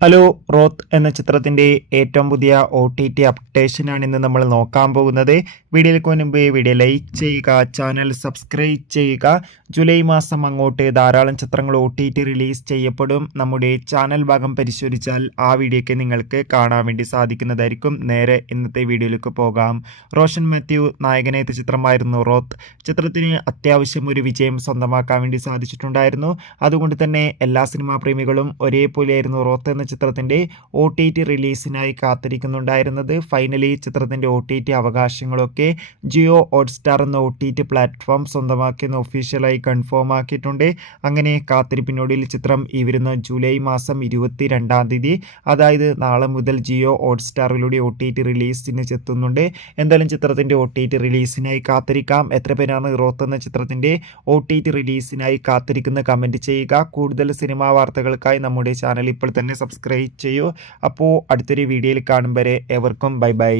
Hello റോത്ത് എന്ന ചിത്രത്തിൻ്റെ ഏറ്റവും പുതിയ OTT അപ്ഡേഷനാണ് ഇന്ന് നമ്മൾ നോക്കാൻ പോകുന്നത്. വീഡിയോയിലേക്ക് മുൻപ് വീഡിയോ ലൈക്ക് ചെയ്യുക, ചാനൽ സബ്സ്ക്രൈബ് ചെയ്യുക. ജൂലൈ മാസം അങ്ങോട്ട് ധാരാളം ചിത്രങ്ങൾ OTT റിലീസ് ചെയ്യപ്പെടും. നമ്മുടെ ചാനൽ ഭാഗം പരിശോധിച്ചാൽ ആ വീഡിയോയ്ക്ക് നിങ്ങൾക്ക് കാണാൻ വേണ്ടി സാധിക്കുന്നതായിരിക്കും. നേരെ ഇന്നത്തെ വീഡിയോയിലേക്ക് പോകാം. റോഷൻ മാത്യു നായകനെത്തിയ ചിത്രമായിരുന്നു റോത്ത്. ചിത്രത്തിന് അത്യാവശ്യം ഒരു വിജയം സ്വന്തമാക്കാൻ വേണ്ടി സാധിച്ചിട്ടുണ്ടായിരുന്നു. അതുകൊണ്ട് തന്നെ എല്ലാ സിനിമാ പ്രേമികളും ഒരേപോലെയായിരുന്നു റോത്ത് എന്ന ചിത്രത്തിൻ്റെ OTT റിലീസിനായി കാത്തിരിക്കുന്നുണ്ടായിരുന്നത്. ഫൈനലി ചിത്രത്തിൻ്റെ OTT അവകാശങ്ങളൊക്കെ ജിയോ ഹോട്ട്സ്റ്റാർ എന്ന OTT പ്ലാറ്റ്ഫോം സ്വന്തമാക്കിയെന്ന് ഒഫീഷ്യലായി കൺഫേം ആക്കിയിട്ടുണ്ട്. അങ്ങനെ കാത്തിരിപ്പിനൊടുവിൽ ചിത്രം ഈ വരുന്ന ജൂലൈ മാസം 22-ാം തീയതി, അതായത് നാളെ മുതൽ ജിയോ ഹോട്ട്സ്റ്റാറിലൂടെ OTT റിലീസിന് എത്തുന്നുണ്ട്. എന്തായാലും ചിത്രത്തിൻ്റെ OTT റിലീസിനായി കാത്തിരിക്കാം. എത്ര പേരാണ് റോത്ത് എന്ന ചിത്രത്തിൻ്റെ OTT റിലീസിനായി കാത്തിരിക്കുന്ന കമൻറ്റ് ചെയ്യുക. കൂടുതൽ സിനിമാ വാർത്തകൾക്കായി നമ്മുടെ ചാനൽ ഇപ്പോൾ തന്നെ സബ്സ്ക്രൈബ് ചെയ്യൂ. അപ്പോൾ അടുത്തൊരു വീഡിയോയിൽ കാണും വരെ എവർക്കും ബൈ ബൈ.